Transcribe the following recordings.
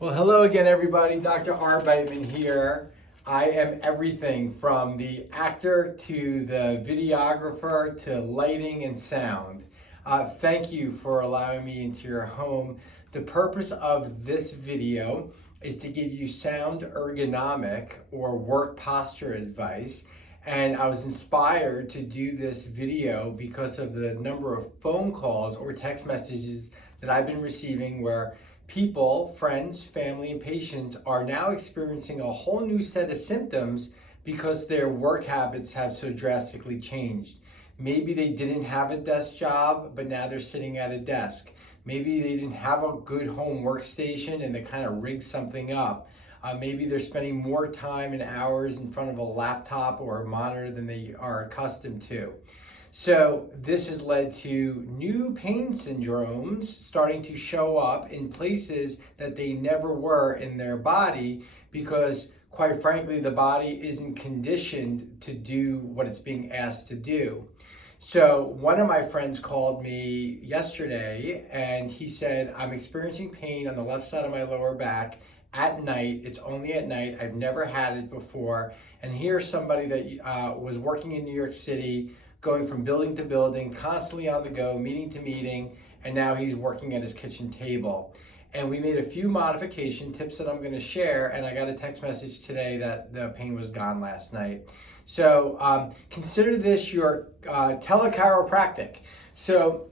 Well, hello again, everybody. Dr. Arbeitman here. I am everything from the actor to the videographer to lighting and sound. Thank you for allowing me into your home. The purpose of this video is to give you sound ergonomic or work posture advice. And I was inspired to do this video because of the number of phone calls or text messages that I've been receiving where people, friends, family, and patients are now experiencing a whole new set of symptoms because their work habits have so drastically changed. Maybe they didn't have a desk job, but now they're sitting at a desk. Maybe they didn't have a good home workstation and they kind of rigged something up. Maybe they're spending more time and hours in front of a laptop or a monitor than they are accustomed to. So this has led to new pain syndromes starting to show up in places that they never were in their body because, quite frankly, the body isn't conditioned to do what it's being asked to do. So one of my friends called me yesterday and he said, I'm experiencing pain on the left side of my lower back at night. It's only at night. I've never had it before. And here's somebody that was working in New York City, going from building to building, constantly on the go, meeting to meeting, and now he's working at his kitchen table. And we made a few modification tips that I'm going to share, and I got a text message today that the pain was gone last night. So consider this your telechiropractic. So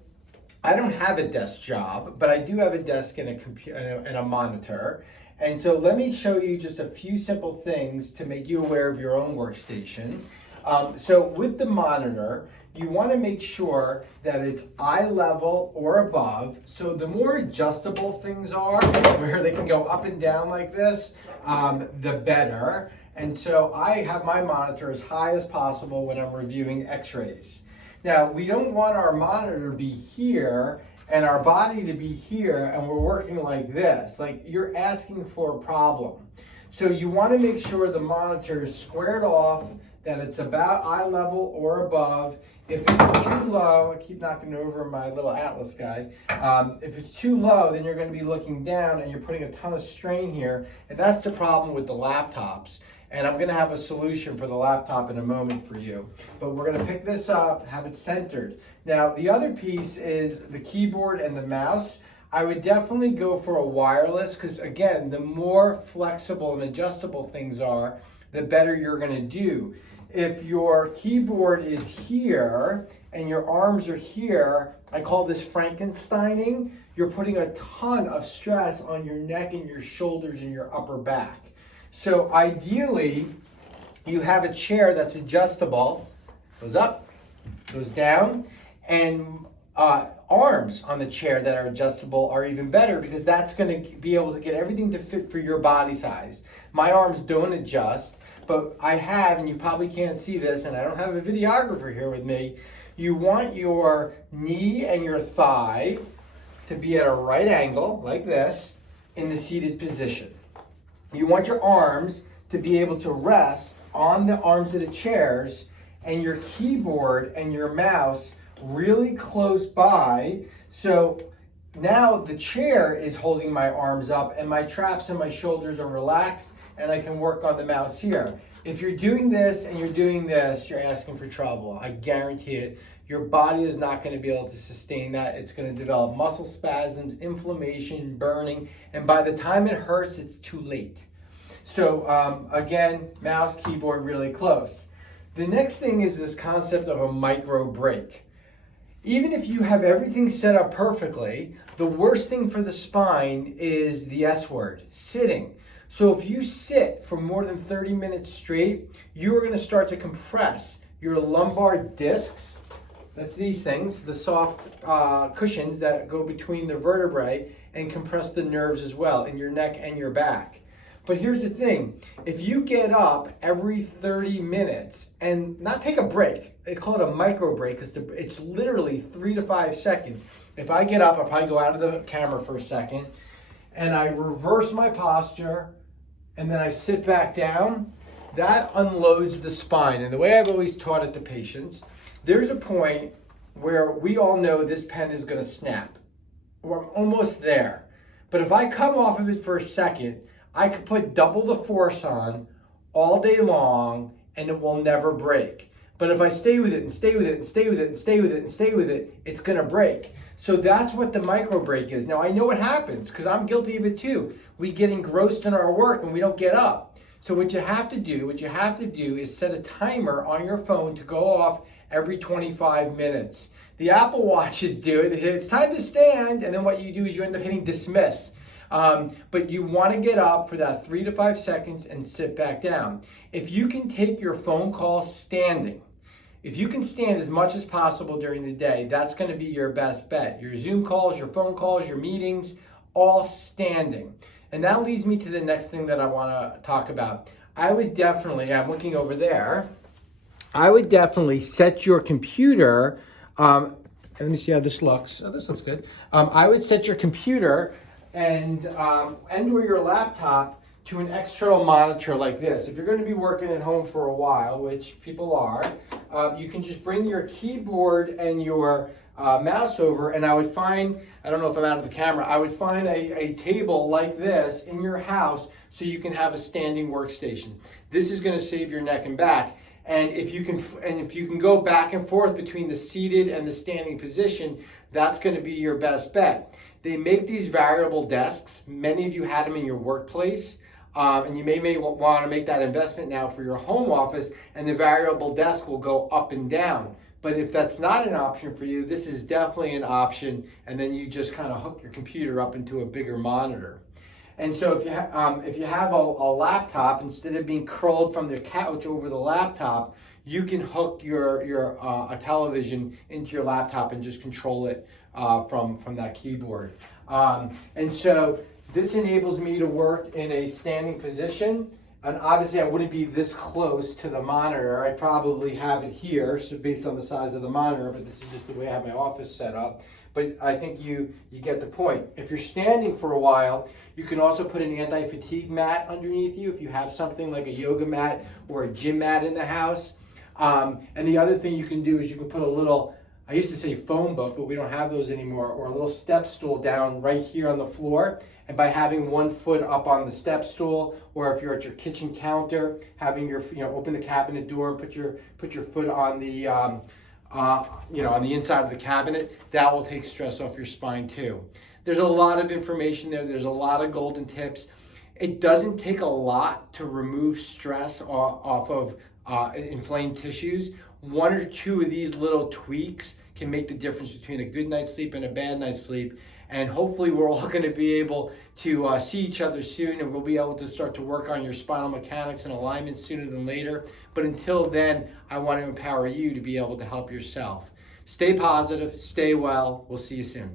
I don't have a desk job, but I do have a desk and a computer and a monitor. And so let me show you just a few simple things to make you aware of your own workstation. So with the monitor, you want to make sure that it's eye level or above. So the more adjustable things are, where they can go up and down like this, the better. And so I have my monitor as high as possible when I'm reviewing x-rays. Now, we don't want our monitor to be here and our body to be here and we're working like this. Like, you're asking for a problem. So you want to make sure the monitor is squared off, that it's about eye level or above. If it's too low, I keep knocking over my little Atlas guy. If it's too low, then you're going to be looking down and you're putting a ton of strain here. And that's the problem with the laptops. And I'm going to have a solution for the laptop in a moment for you. But we're going to pick this up, have it centered. Now, the other piece is the keyboard and the mouse. I would definitely go for a wireless because, again, the more flexible and adjustable things are, the better you're going to do. If your keyboard is here and your arms are here, I call this Frankensteining. You're putting a ton of stress on your neck and your shoulders and your upper back. So ideally, you have a chair that's adjustable, goes up, goes down, and arms on the chair that are adjustable are even better because that's going to be able to get everything to fit for your body size. My arms don't adjust, but I have, and you probably can't see this, and I don't have a videographer here with me, you want your knee and your thigh to be at a right angle, like this, in the seated position. You want your arms to be able to rest on the arms of the chairs and your keyboard and your mouse really close by. So now the chair is holding my arms up and my traps and my shoulders are relaxed and I can work on the mouse here. If you're doing this and you're doing this, you're asking for trouble. I guarantee it. Your body is not going to be able to sustain that. It's going to develop muscle spasms, inflammation, burning, and by the time it hurts, it's too late. So again, mouse, keyboard really close. The next thing is this concept of a micro break. Even if you have everything set up perfectly, the worst thing for the spine is the S word, sitting. So if you sit for more than 30 minutes straight, you are going to start to compress your lumbar discs. That's these things, the soft cushions that go between the vertebrae and compress the nerves as well in your neck and your back. But here's the thing, if you get up every 30 minutes and not take a break, they call it a micro break because it's literally 3 to 5 seconds. If I get up, I'll probably go out of the camera for a second and I reverse my posture and then I sit back down, that unloads the spine. And the way I've always taught it to patients, there's a point where we all know this pen is going to snap. We're almost there. But if I come off of it for a second, I could put double the force on all day long and it will never break. But if I stay with it and stay with it and stay with it and stay with it and stay with it, it's gonna break. So that's what the micro break is. Now I know what happens because I'm guilty of it too. We get engrossed in our work and we don't get up. So what you have to do is set a timer on your phone to go off every 25 minutes. The Apple Watches do it. They say it's time to stand, and then what you do is you end up hitting dismiss. But you want to get up for that 3 to 5 seconds and sit back down. If you can take your phone call standing, if you can stand as much as possible during the day, that's going to be your best bet. Your Zoom calls, your phone calls, your meetings, all standing. And that leads me to the next thing that I want to talk about. I'm looking over there, I would definitely set your computer, let me see how this looks. Oh, this looks good. I would set your computer and or your laptop to an external monitor like this. If you're going to be working at home for a while, which people are, you can just bring your keyboard and your mouse over, and I would find, I don't know if I'm out of the camera, I would find a table like this in your house so you can have a standing workstation. This is going to save your neck and back. And if you can go back and forth between the seated and the standing position, that's going to be your best bet. They make these variable desks. Many of you had them in your workplace. And you may want to make that investment now for your home office, and the variable desk will go up and down. But if that's not an option for you, this is definitely an option, and then you just kind of hook your computer up into a bigger monitor. And so if you have a laptop, instead of being curled from the couch over the laptop, you can hook a television into your laptop and just control it from that keyboard. And so this enables me to work in a standing position. And obviously I wouldn't be this close to the monitor. I'd probably have it here, so based on the size of the monitor, but this is just the way I have my office set up. But I think you get the point. If you're standing for a while, you can also put an anti-fatigue mat underneath you if you have something like a yoga mat or a gym mat in the house. And the other thing you can do is you can put a little, I used to say phone book, but we don't have those anymore, or a little step stool down right here on the floor. And by having one foot up on the step stool, or if you're at your kitchen counter, having your, open the cabinet door and put your foot on the, on the inside of the cabinet, that will take stress off your spine too. There's a lot of information there. There's a lot of golden tips. It doesn't take a lot to remove stress off of inflamed tissues. 1 or 2 of these little tweaks can make the difference between a good night's sleep and a bad night's sleep. And hopefully we're all going to be able to see each other soon, and we'll be able to start to work on your spinal mechanics and alignment sooner than later. But until then, I want to empower you to be able to help yourself. Stay positive, stay well. We'll see you soon.